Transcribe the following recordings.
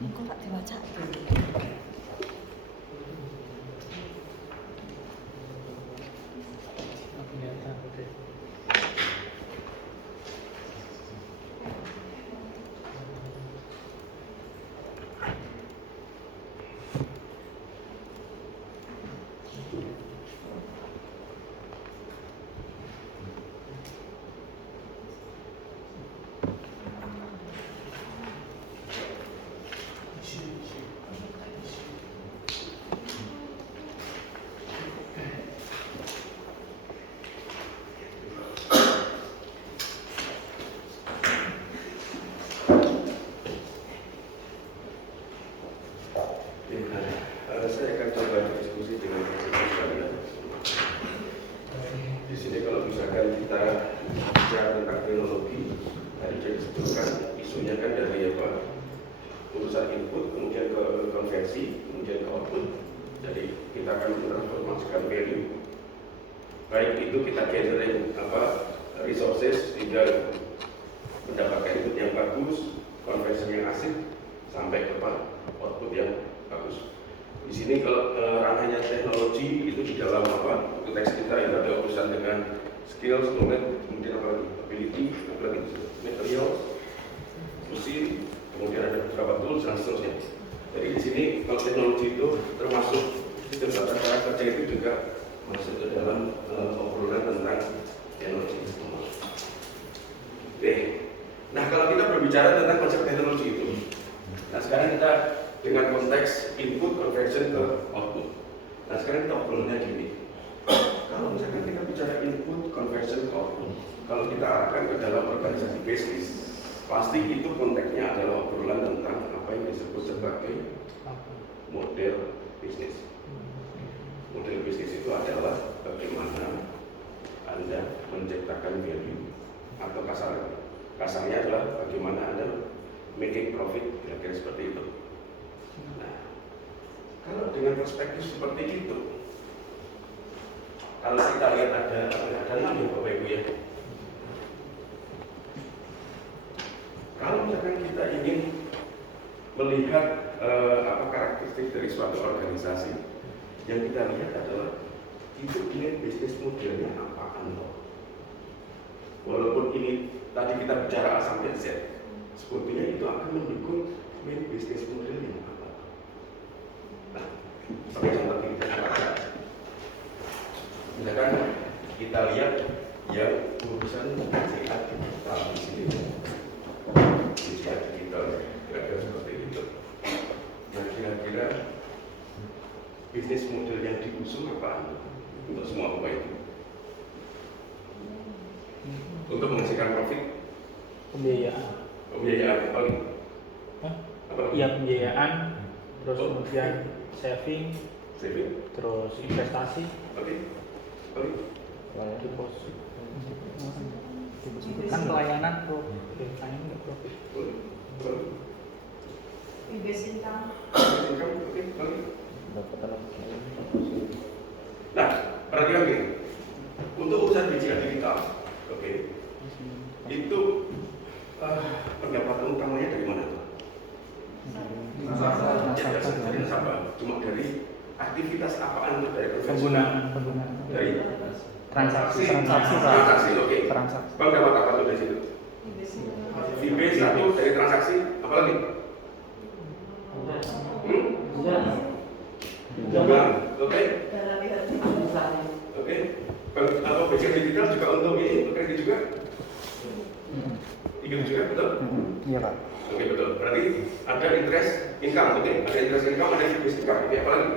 Kok tak diwaca? Saya akan coba diskusi dengan sekalian. Di sini kalau misalkan kita bicara tentang teknologi, tadi saya disebutkan isunya kan dari apa? Urusan input, kemudian ke konversi, kemudian ke output. Jadi kita akan mentransformasikan value. Baik itu kita gathering resources sehingga mendapatkan input yang bagus, konversi yang asik, sampai ke output yang bagus. Di sini kalau ranahnya teknologi itu di dalam teks kita itu ada urusan dengan skills, knowledge, kemudian ability, material, mesin, kemudian ada beberapa tools dan seterusnya. Jadi di sini kalau teknologi itu termasuk sistem tata cara kerja itu juga masuk ke dalam obrolan tentang teknologi. Oke. Nah kalau kita berbicara tentang konsep teknologi itu, nah sekarang kita dengan konteks input conversion ke output. Nah sekarang kita obrolannya gini. Kalau misalkan kita bicara input conversion ke output, kalau kita arahkan ke dalam organisasi bisnis, pasti itu konteksnya adalah obrolan tentang apa yang disebut sebagai model bisnis. Model bisnis itu adalah bagaimana Anda menciptakan value atau kasarnya adalah bagaimana Anda making profit, kira-kira seperti itu. Nah, kalau dengan perspektif seperti itu, kalau kita lihat ada 6 ya Bapak Ibu ya. Kalau misalkan kita ingin melihat karakteristik dari suatu organisasi, yang kita lihat adalah itu ini bisnis modelnya apaan loh. Walaupun ini tadi kita bicara A sampai Z, sebetulnya itu akan mendukung main bisnis modelnya apa. Nah, sebagai contoh kita misalkan kita lihat yang urusan CA digital di sini, CA digital kira-kira seperti itu. Nah, kira-kira bisnis model yang diusung apa untuk semua pemain itu? Untuk menghasilkan profit, pembiayaan apa lagi? Iya, pembiayaan, terus kemudian saving, terus investasi, deposit, kan pelayanan profit. Invest income. Nah, perhatikan gini, untuk urusan digital, itu pendapatan utamanya dari mana tuh? Dari nasabah. Cuma dari aktivitas apaan tuh dari penggunaan dari transaksi, oke. Bang dapat apa tuh dari situ? Fee satu dari transaksi, apa lagi? Oke. Atau basic digital juga untuk ini, untuk kredit juga? Ikut juga, betul? Iya Pak. Oke, betul. Berarti ada interest income, oke? Ada interest income, ada fee income, oke? Apa lagi?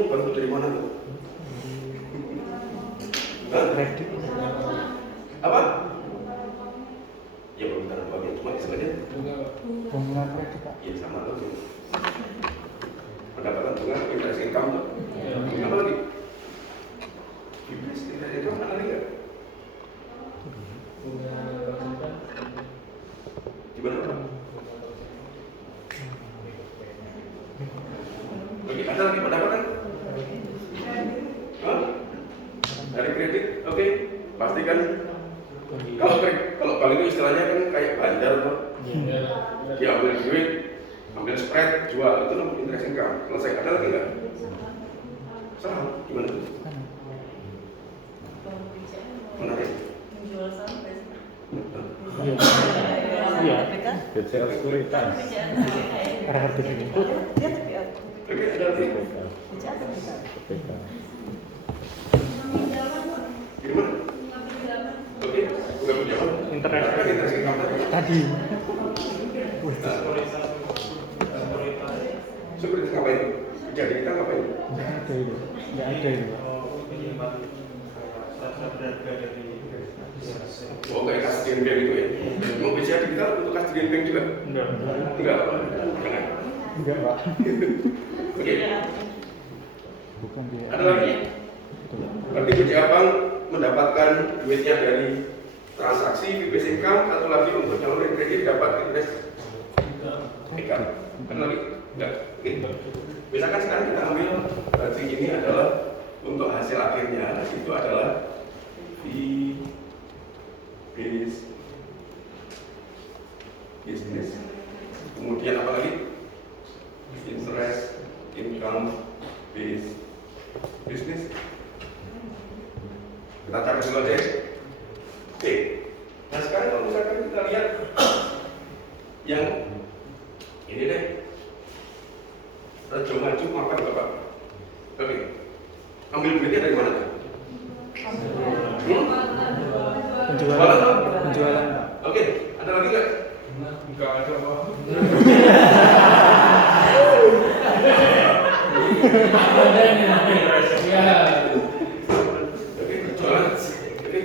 Kamu bantu dari mana tuh? Hah? Kredit. Apa? Ya permintaan uangnya cuma istilahnya. Bunga kredit Pak. Ya sama tuh. Pendapatan bunga, interest income tuh. Apa lagi? Interest income mana lagi nggak? Gimana Pak? Oke, ada lagi pendapatan? Hah? Dari kredit, oke, pastikan. Kalau bank itu istilahnya kan kayak bandar, Pak. Dia ambil duit, ambil spread, jual, itu namanya interest income. Selesai, ada lagi nggak? Saham, gimana tuh? Menarik. Menjual saham nggak sih? Iya. Iya. BCA Sekuritas. Karena kredit ini. Dia tapi Oke, ada lagi. BPK. Gimana? Oke, bukan pinjaman. Interest. Kan interest income tadi. Tadi. Sekuritas ngapain? Jadi kita ngapain? Nggak ada itu. Nggak ada itu. Oh, kayak custodian bank itu ya? Mau BCA digital untuk custodian bank juga? Enggak. Enggak, Pak. Jangan. Enggak Pak. Oke, Bukan dia. ada lagi? Berarti BCA Bank mendapatkan duitnya dari transaksi, fee-based income, atau lagi untuk nyalurin kredit dapat interest income. Ada lagi? Enggak. Oke. Misalkan sekarang kita ambil berarti ini adalah untuk hasil akhirnya itu adalah fee-based business. Kemudian apa lagi? Interest income based business. Kita cari dulu aja. Oke. Nah sekarang kalau misalkan kita lihat yang ini deh, Rejo Maju makan Bapak. Oke. Ambil duitnya dari mana? Penjualan Pak. Oke. Ada lagi nggak? Enggak ada Pak. Oke, jualan. Oke.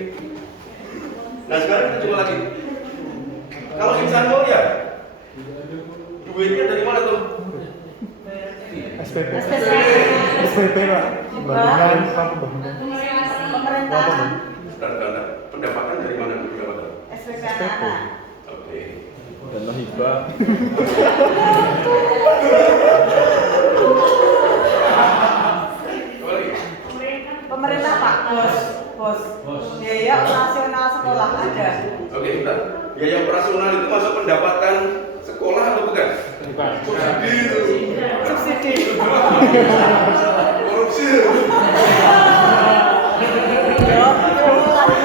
Nah sekarang kita coba lagi. Kalau insan mulia, duitnya dari mana tuh? SPP. SPP. SPP Pak. Pembangunan Pak, pembangunan. Pemerintahan. Bentar. Pendapatan dari mana tuh pendapatan? SPP anak-anak. Oke. Dana hibah. Coba lagi. Pemerintah Pak, bos. Biaya operasional sekolah ada. Oke, bentar. Biaya operasional itu masuk pendapatan sekolah atau bukan? Bukan. Subsidi. Korupsi.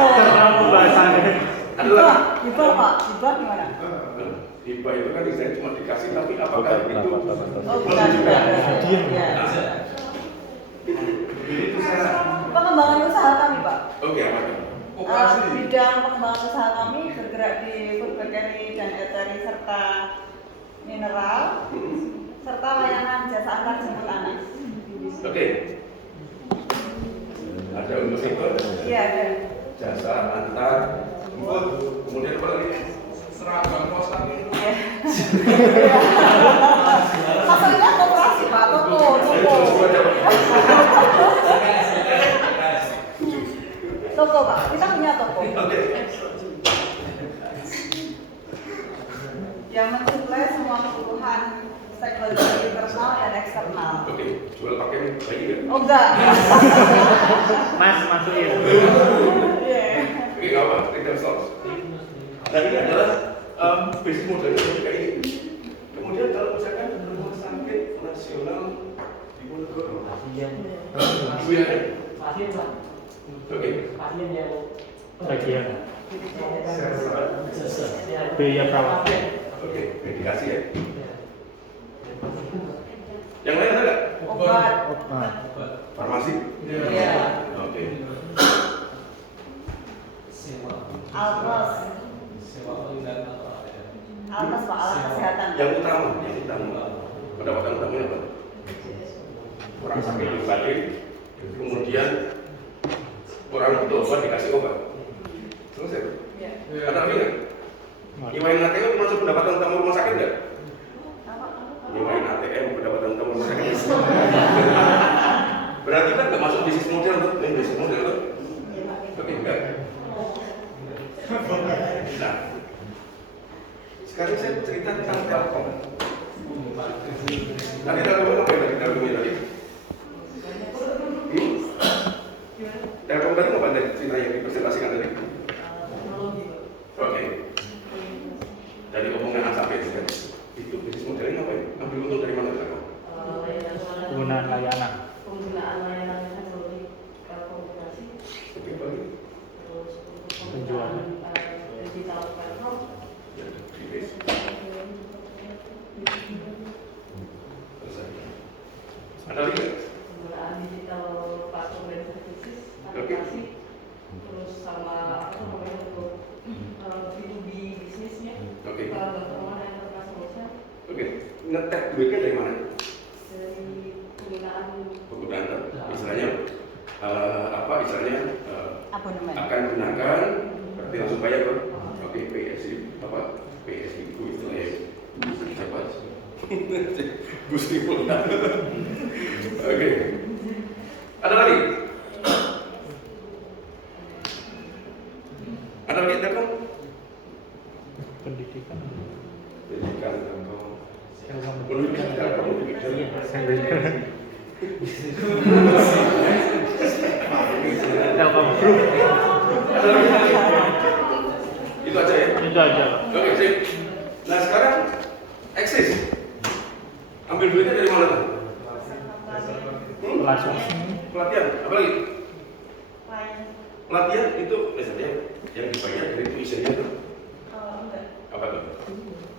Terlalu pembahasannya. Ada lagi? Hibah Pak, hibah gimana? Hibah itu kan istilahnya cuma dikasih, tapi apakah Bukan itu pendapatan atas. Oh bukan juga. Hadiah. Ya. itu saya? Pengembangan usaha kami Pak. Oke, apa itu? Bidang pengembangan usaha kami bergerak di food bakery dan eatery serta mineral serta layanan jasa antar jemput anak. Oke. Ada untuk itu? Iya ada. Jasa antar jemput. Kemudian apa lagi? Seragam kos lagi. Iya. Maksudnya koperasi Pak, toko. Toko Pak, kita punya toko. Oke. Yang mensuplai semua kebutuhan stakeholder internal dan eksternal. Oke, jual pakaian lagi nggak? Oh enggak. Mas masukin. Iya. Oke, nggak apa, retail stores. Dan ini adalah bisnis modelnya seperti kayak ini. Kemudian kalau misalkan rumah sakit nasional di Ponorogo, iya. Oke. Bagian. Biaya perawat. Oke, medikasi ya. Yang lain ada nggak? Obat. Farmasi. Iya. Oke. Alkos. Alkos Pak, alat kesehatan. Yang utama. Pendapatan utamanya apa? orang sakit diobatin, kemudian orang butuh obat dikasih obat. Selesai. Ada lagi nggak? Nyewain ATM termasuk pendapatan tamu rumah sakit nggak? Nyewain ATM pendapatan tamu rumah sakit. Berarti kan nggak masuk bisnis model tuh, bisnis model tuh. Oke, enggak. Nah, sekarang saya cerita tentang Telkom. Tadi Telkom apa ya Telkomnya tadi? Telkom tadi apa tadi cerita yang dipresentasikan tadi? Oke. Dari omongan sampai itu bisnis modelnya apa ya? Ambil untung dari mana Telkom? Penggunaan layanan. Penggunaan layanan teknologi komunikasi, Oke, baik. terus Penjualan. digital platform, Ya, bisnis. Ada lagi nggak? penggunaan digital platform dan services, aplikasi, terus sama apa namanya untuk B2B bisnisnya, Oke. government enterprise solution, Oke. Ngetek duitnya dari mana? dari penggunaan Penggunaan misalnya apa istilahnya Abonemen. akan gunakan berarti langsung bayar kan? Oke, PSI apa PSI itu istilahnya siapa? Gusti Pulna. Oke. Ada lagi? Ada lagi Telkom? Pendidikan. Pendidikan Telkom. Telkom. Pendidikan Telkom. Telkom Group. Ada lagi? Itu aja ya. Itu aja. Oke, sip. Nah sekarang eksis. Ambil duitnya dari mana tuh? Langsung. Pelatihan. Apa lagi? Lain. Pelatihan itu misalnya yang dibayar dari tuitionnya tuh Enggak. apa tuh?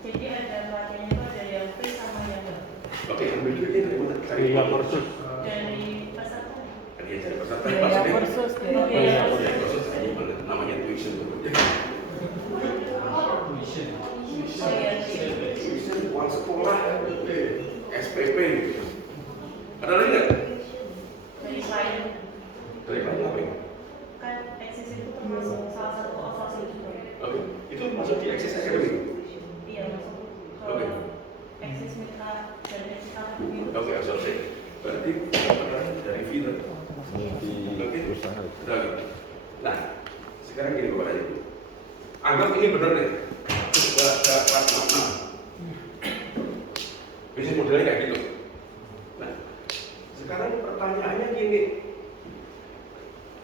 Jadi ada pelatihannya itu ada yang free sama yang enggak. Oke, ambil duitnya dari mana? Cari Biaya kursus. Dari peserta. Dia cari peserta Biaya maksudnya. kursus. Biaya Biaya kursus. Biaya kursus ini bener, namanya tuition tuh. Tuition uang sekolah, SPP. Ada lagi nggak? Dari lain. Dari mana apa ya? Kan eksis itu termasuk salah satu outsourcing juga. Oke, itu masuk di Access Academy. Iya masuk. Oke. Kalau eksis minta dan eksis gitu. Oke, outsourcing. Berarti pendapatan dari fee tuh. Di perusahaan. Ada lagi. Nah, sekarang gini Bapak Ibu. Anggap ini benar nih. Kelas 6. Bisnis modelnya kayak gitu. Nah, sekarang pertanyaannya gini.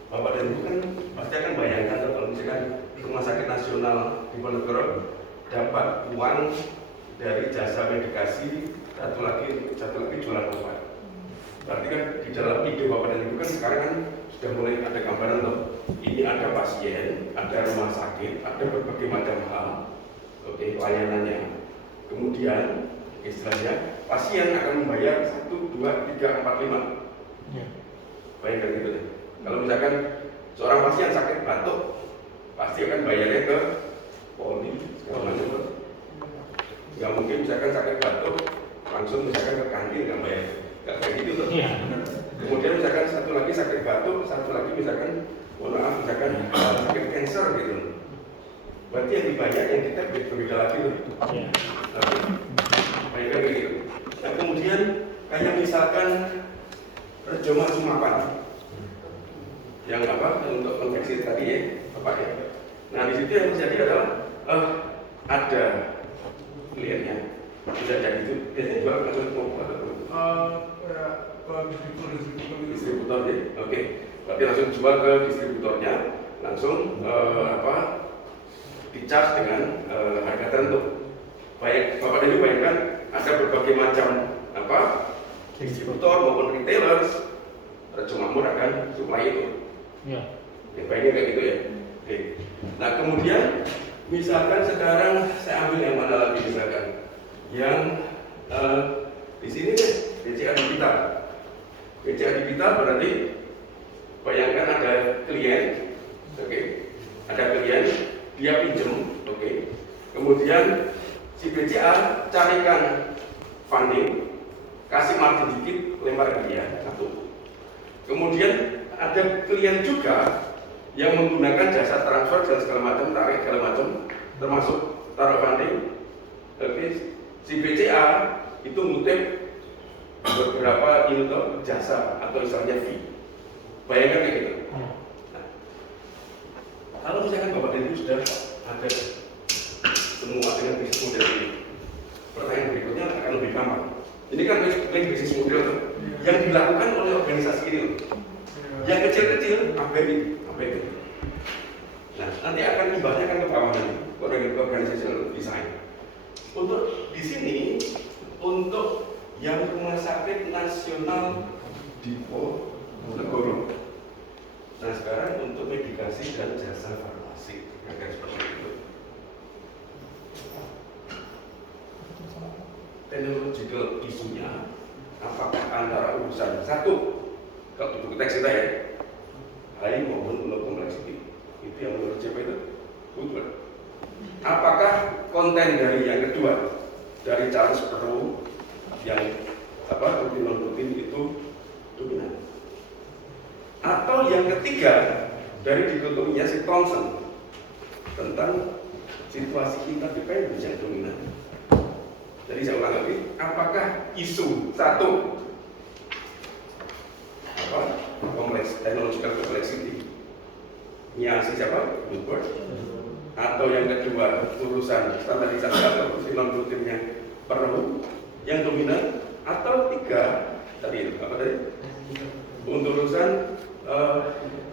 Bapak dan Ibu kan pasti akan bayangkan kalau misalkan Rumah Sakit Nasional di Ponorogo dapat uang dari jasa medikasi, satu lagi jualan obat. Berarti kan di dalam ide Bapak dan Ibu kan sekarang kan sudah mulai ada gambaran tuh. Ini ada pasien, ada rumah sakit, ada berbagai macam hal. Oke, layanannya. Kemudian istilahnya pasien akan membayar 1, 2, 3, 4, 5. Ya. Bayangkan gitu deh. Kalau misalkan seorang pasien sakit batuk, pasti akan bayarnya ke poli segala macam tuh. Nggak mungkin misalkan sakit batuk langsung misalkan ke kantin nggak bayar, nggak kayak gitu tuh. Iya. Kemudian misalkan satu lagi sakit batuk, satu lagi misalkan mohon maaf misalkan sakit cancer gitu. Berarti yang dibayar yang kita berbeda lagi tuh. Iya. Bayangkan kayak gitu. Nah kemudian kayak misalkan Rejo Sumapan yang apa untuk konveksi tadi ya, apa ya? Nah di situ yang terjadi adalah ada kliennya sudah jadi itu biasanya jual ke distributor ya, oke. Berarti langsung jual ke distributornya, langsung di-charge dengan harga tertentu. Baik, Bapak dan Ibu bayangkan ada berbagai macam distributor maupun retailers, Rejo Makmur akan supply itu. Iya. Ya, baiknya kayak gitu ya. Oke. Nah kemudian misalkan sekarang saya ambil yang mana lagi misalkan yang di sini deh BCA Digital. BCA Digital berarti bayangkan ada klien, oke, ada klien dia pinjem, oke, kemudian si BCA carikan funding kasih margin dikit, lempar ke dia, satu. Kemudian ada klien juga yang menggunakan jasa transfer dan segala macam, tarik segala macam, termasuk taruh funding. Oke, si BCA itu ngutip beberapa unit jasa atau istilahnya fee. Bayangkan kayak gitu. Nah, kalau misalkan Bapak dan Ibu sudah ada semua dengan bisnis model ini, pertanyaan berikutnya akan lebih gampang. Ini kan bisnis model tuh, yang dilakukan oleh organisasi ini loh. Yang kecil-kecil, apa itu? Nah, nanti akan imbasnya akan ke bawah nanti, organizational design. Untuk di sini, untuk yang Rumah Sakit Nasional Diponegoro. Nah, sekarang untuk medikasi dan jasa farmasi, akan seperti itu. Technological isunya, apakah antara urusan satu, kalau buku teks kita ya, high maupun low complexity, itu yang menurut siapa itu? Woodward. Apakah konten dari yang kedua, dari Charles Perrow yang rutin non rutin itu dominan? Atau yang ketiga dari dikotominya si Thompson tentang situasi interdependence yang dominan? Jadi saya ulang lagi, apakah isu satu technological complexity nya siapa? Woodward, atau yang kedua urusan standarisasi atau non rutinnya Perrow yang dominan, atau tiga tadi apa tadi? Untuk urusan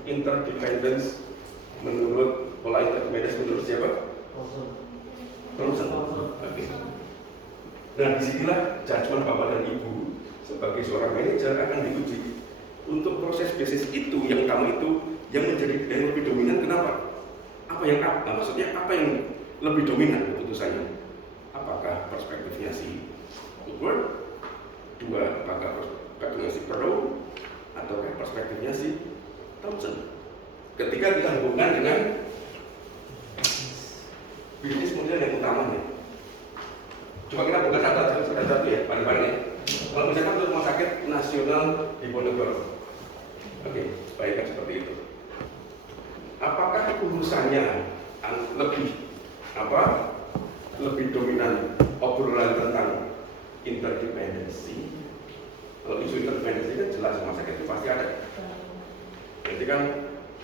interdependence menurut pola interdependence menurut siapa? Thompson. Okay. Nah, disinilah judgement Bapak dan Ibu sebagai seorang manajer akan diuji. Untuk proses bisnis itu yang utama itu yang menjadi yang lebih dominan, kenapa? Maksudnya apa yang lebih dominan keputusannya? Apakah perspektifnya si Woodward? Dua, apakah perspektifnya si Perrow? Ataukah perspektifnya si Thompson? Ketika kita hubungkan dengan bisnis model yang utamanya. Coba kita buka satu ya, paling-paling ya. Kalau misalkan untuk Rumah Sakit Nasional Diponegoro, oke, baikkan seperti itu. Apakah urusannya lebih dominan obrolan tentang interdependensi? Kalau isu interdependensi kan jelas Rumah Sakit itu pasti ada. Jadi kan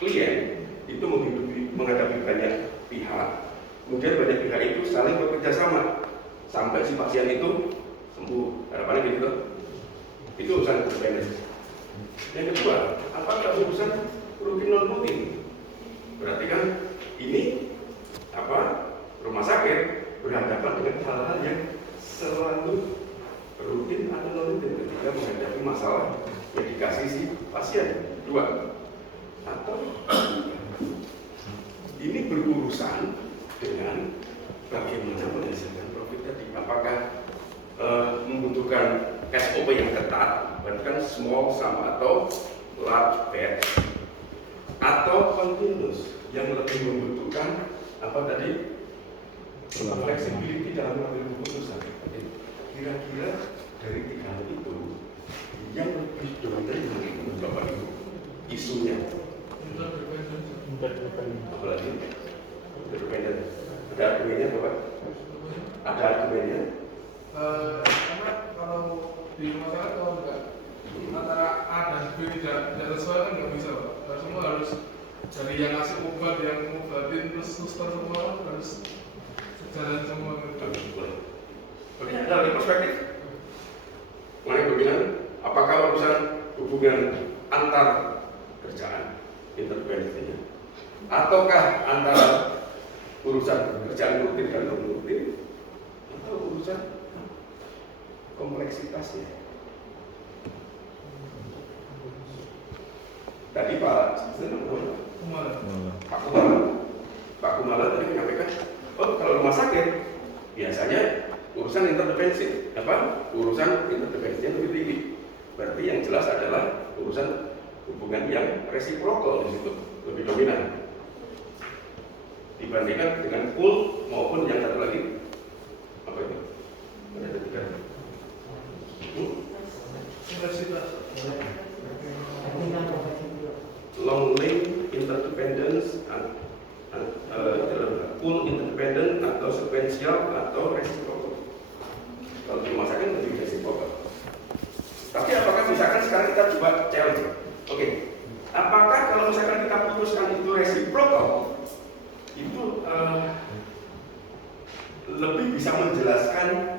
klien itu menghadapi banyak pihak, kemudian banyak pihak itu saling bekerja sama sampai si pasien itu sembuh. Harapannya gitu. Itu urusan interdependensi. Yang kedua, apakah urusan rutin non rutin? Berarti kan ini rumah sakit berhadapan dengan hal-hal yang selalu rutin atau non rutin ketika menghadapi masalah yang dikasih si pasien. Dua, atau ini berurusan dengan bagaimana menghasilkan profit tadi. Apakah membutuhkan SOP yang ketat, bahkan small sama atau large batch, atau continuous yang lebih membutuhkan flexibility dalam mengambil keputusan. Kira-kira dari tiga hal itu yang lebih dominan menurut Bapak Ibu isunya apalagi independen. Ada argumennya Bapak? Ada argumennya? Karena kalau di rumah sakit kalau enggak antara A dan B tidak sesuai kan nggak bisa Pak. Semua harus dari yang ngasih obat, yang ngobatin, terus suster semua harus jalan semua. Oke, dari perspektif mengenai dominan, apakah urusan hubungan antar kerjaan interdependensinya, ataukah antara urusan kerjaan rutin dan non rutin, atau urusan kompleksitasnya? Tadi Pak Kumala tadi menyampaikan, kalau rumah sakit biasanya urusan interdependensi, urusan interdependensinya lebih tinggi. Berarti yang jelas adalah urusan hubungan yang resiprokal di situ lebih dominan dibandingkan dengan pool maupun yang satu lagi apa itu? Ada tiga. full independent atau sequential atau reciprocal. Kalau di rumah sakit lebih reciprocal. Tapi apakah misalkan sekarang kita coba challenge, oke, apakah kalau misalkan kita putuskan itu reciprocal, itu lebih bisa menjelaskan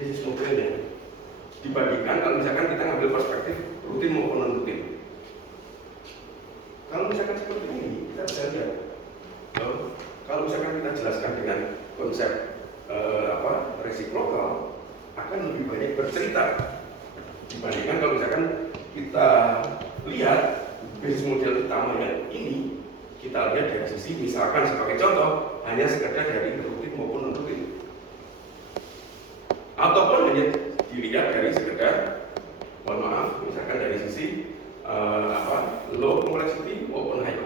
bisnis modelnya dibandingkan kalau misalkan kita ngambil perspektif rutin maupun non rutin. Kalau misalkan seperti ini, kita bisa lihat kalau misalkan kita jelaskan dengan konsep reciprocal, akan lebih banyak bercerita dibandingkan kalau misalkan kita lihat bisnis model utama yang ini, kita lihat dari sisi misalkan sebagai contoh hanya sekedar dari rutin maupun non rutin, ataupun hanya dilihat dari sekedar, mohon maaf, misalkan dari sisi low complexity maupun high